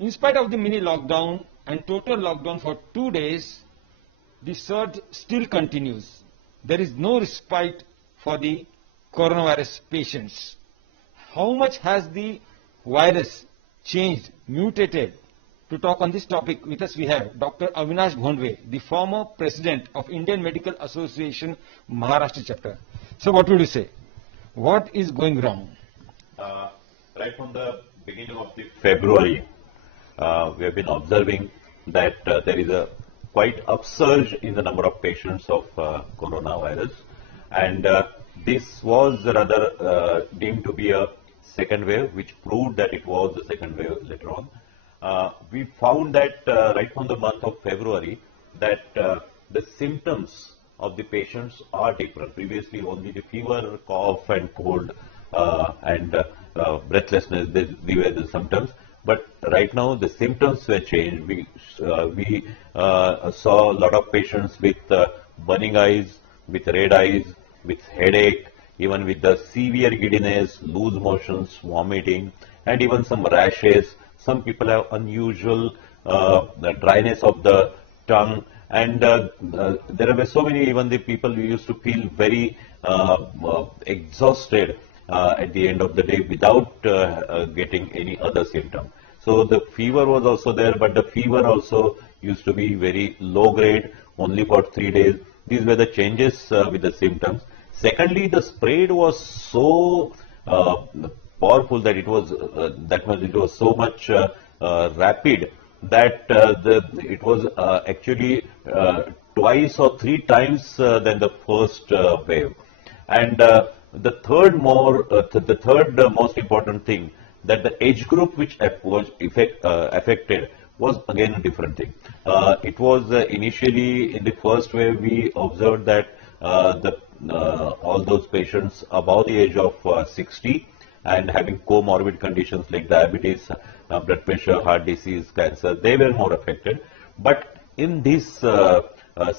In spite of the mini lockdown and total lockdown for 2 days, the surge still continues. There is no respite for the coronavirus patients. How much has the virus changed, mutated? To talk on this topic with us we have Dr. Avinash Wandre, the former president of Indian Medical Association Maharashtra chapter. So what would you say? What is going wrong? Right from the beginning of the February, we have been observing that there is a quite upsurge in the number of patients of coronavirus, and this was rather deemed to be a second wave, which proved that it was the second wave later on. We found that right from the month of February that the symptoms of the patients are different. Previously only the fever, cough and cold and breathlessness, these were the symptoms. But right now the symptoms were changed. We saw a lot of patients with burning eyes, with red eyes, with headache, even with the severe giddiness, loose motions, vomiting, and even some rashes. Some people have unusual dryness of the tongue, and there were so many, even the people who used to feel very exhausted at the end of the day without getting any other symptom. So the fever was also there, but the fever also used to be very low grade, only for 3 days. These were the changes with the symptoms. Secondly, the spread was so powerful that it was so much rapid that it was actually twice or 3 times than the first wave. And the third most important thing, that the age group which was affected was again a different thing. It was initially in the first wave we observed that all those patients above the age of 60 and having comorbid conditions like diabetes, blood pressure, heart disease, cancer, they were more affected. But in this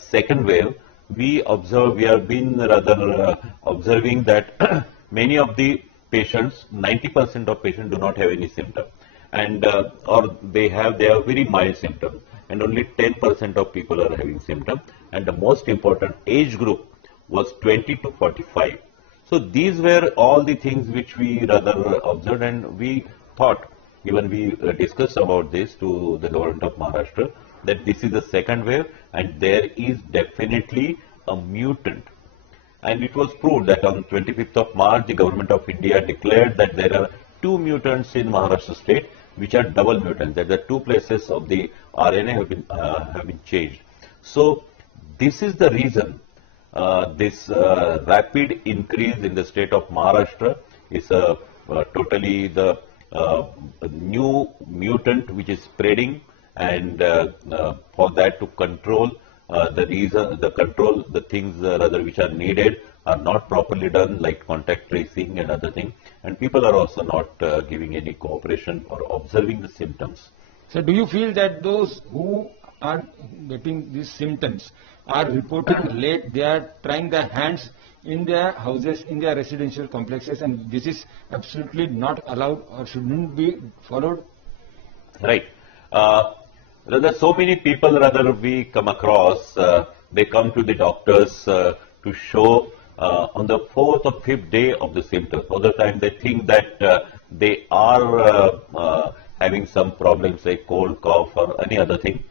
second wave, we have been rather observing that many of the patients, 90% of patients do not have any symptom, and or they have very mild symptoms, and only 10% of people are having symptoms. And the most important age group was 20 to 45. So these were all the things which we rather observed, and we thought, even we discussed about this to the government of Maharashtra, that this is the second wave and there is definitely a mutant. And it was proved that on 25th of March, the government of India declared that there are 2 mutants in Maharashtra state, which are double mutants, that the 2 places of the RNA have been changed. So this is the reason this rapid increase in the state of Maharashtra is totally the new mutant which is spreading, and for that to control the things rather which are needed are not properly done, like contact tracing and other things, and people are also not giving any cooperation or observing the symptoms. So do you feel that those who are getting these symptoms are reporting late, they are trying their hands in their houses, in their residential complexes, and this is absolutely not allowed or shouldn't be followed? Right. Rather, so many people rather we come across, they come to the doctors to show on the 4th or 5th day of the symptoms. All the time they think that they are having some problems like cold, cough or any other thing.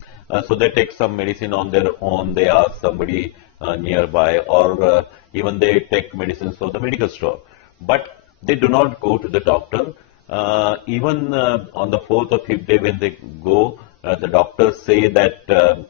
So they take some medicine on their own, they ask somebody nearby, or even they take medicines from the medical store. But they do not go to the doctor. Even on the 4th or 5th day when they go, the doctors say that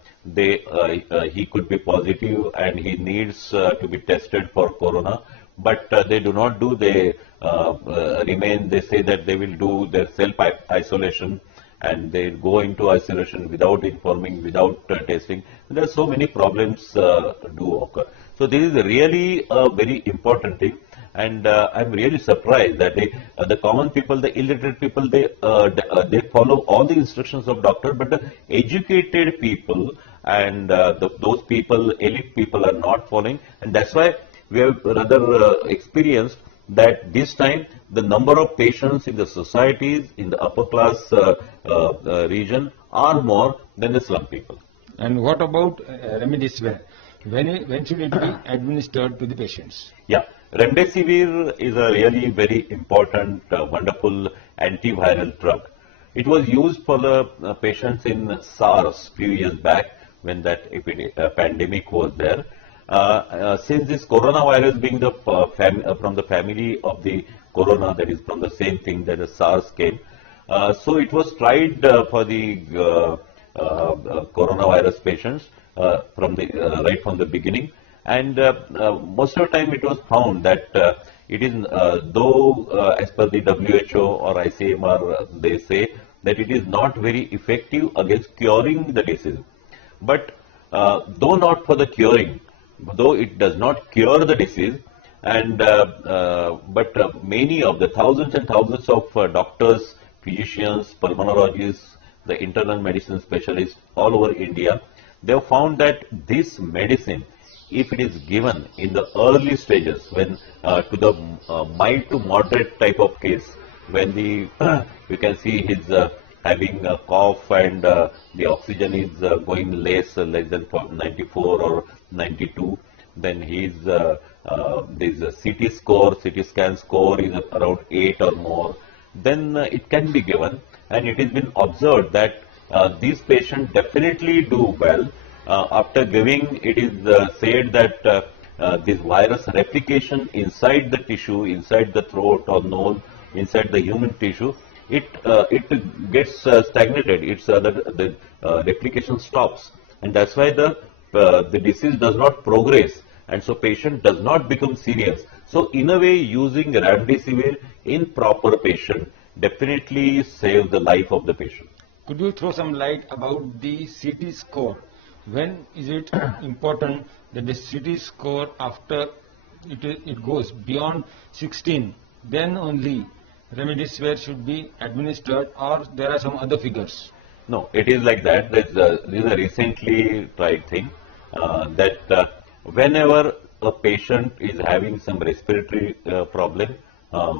he could be positive and he needs to be tested for corona. But they do not do, they say that they will do their self-isolation, and they go into isolation without informing, without testing. There are so many problems do occur. So this is really a very important thing, and I'm really surprised that the common people, the illiterate people, they follow all the instructions of doctor, but the educated people and those people, elite people, are not following, and that's why we have rather experienced that this time the number of patients in the societies in the upper class region are more than the slum people. And what about Remdesivir? When should it be administered to the patients? Yeah, Remdesivir is a really very important, wonderful antiviral drug. It was used for the patients in SARS few years back when that pandemic was there. Since this coronavirus being the from the family of the corona, that is from the same thing that the SARS came, so it was tried for the coronavirus patients right from the beginning, and most of the time it was found that it is though as per the WHO or ICMR they say that it is not very effective against curing the disease, but though not for the curing, though it does not cure the disease, and but many of the thousands and thousands of doctors, physicians, pulmonologists, the internal medicine specialists all over India, they have found that this medicine, if it is given in the early stages, when to the mild to moderate type of case, when the you can see his having a cough and the oxygen is going less than 94 or 92, then his this CT scan score is around 8 or more, then it can be given, and it has been observed that these patients definitely do well. After giving, it is said that this virus replication inside the tissue, inside the throat or nose, inside the human tissue, it gets stagnated. It's the replication stops, and that's why the disease does not progress, and so patient does not become serious. So in a way, using Remdesivir in proper patient definitely saves the life of the patient. Could you throw some light about the CT score? When is it important that the CT score, after it goes beyond 16, then only Remdesivir should be administered, or there are some other figures? No, it is like that. This is a recently tried thing that whenever a patient is having some respiratory problem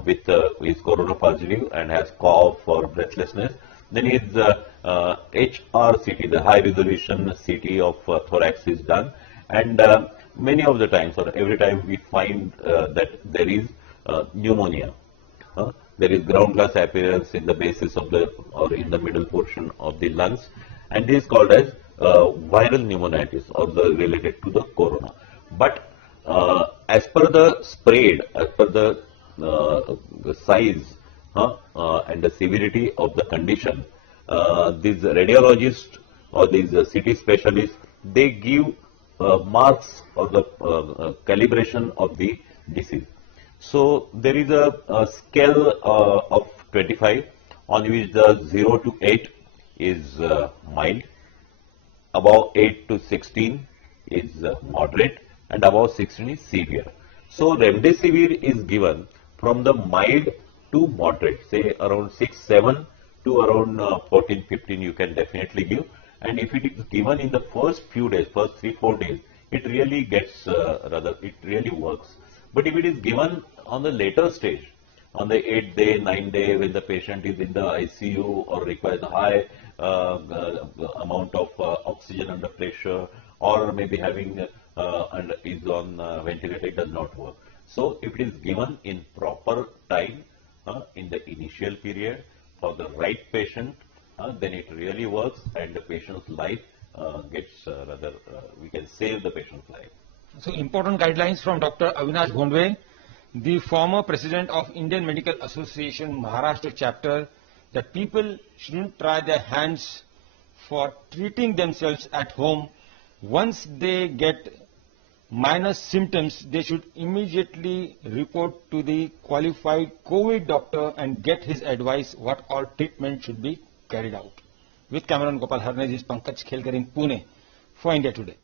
with is corona positive and has cough or breathlessness, then his HRCT, the high resolution CT of thorax is done, and many of the times or every time we find that there is pneumonia. There is ground glass appearance in the basis of the or in the middle portion of the lungs, and this is called as viral pneumonitis or related to the corona. But as per the spread, as per the size and the severity of the condition, these radiologists or these CT specialists, they give marks or the calibration of the disease. So there is a scale of 25 on which the 0 to 8 is mild, above 8 to 16 is moderate, and above 16 is severe. So Remdesivir is given from the mild to moderate, say around 6, 7 to around 14, 15 you can definitely give. And if it is given in the first few days, first 3, 4 days, it really gets it really works. But if it is given on the later stage, on the 8th day, 9th day, when the patient is in the ICU or requires a high amount of oxygen under pressure, or maybe having and is on ventilator, it does not work. So if it is given in proper time, in the initial period for the right patient, then it really works, and the patient's life gets we can save the patient's life. So important guidelines from Dr. Avinash Wandre, the former president of Indian Medical Association Maharashtra chapter, that people shouldn't try their hands for treating themselves at home. Once they get minor symptoms, they should immediately report to the qualified COVID doctor and get his advice what all treatment should be carried out. With cameraman Gopal Harne, this is Pankaj Khelkar in Pune for India Today.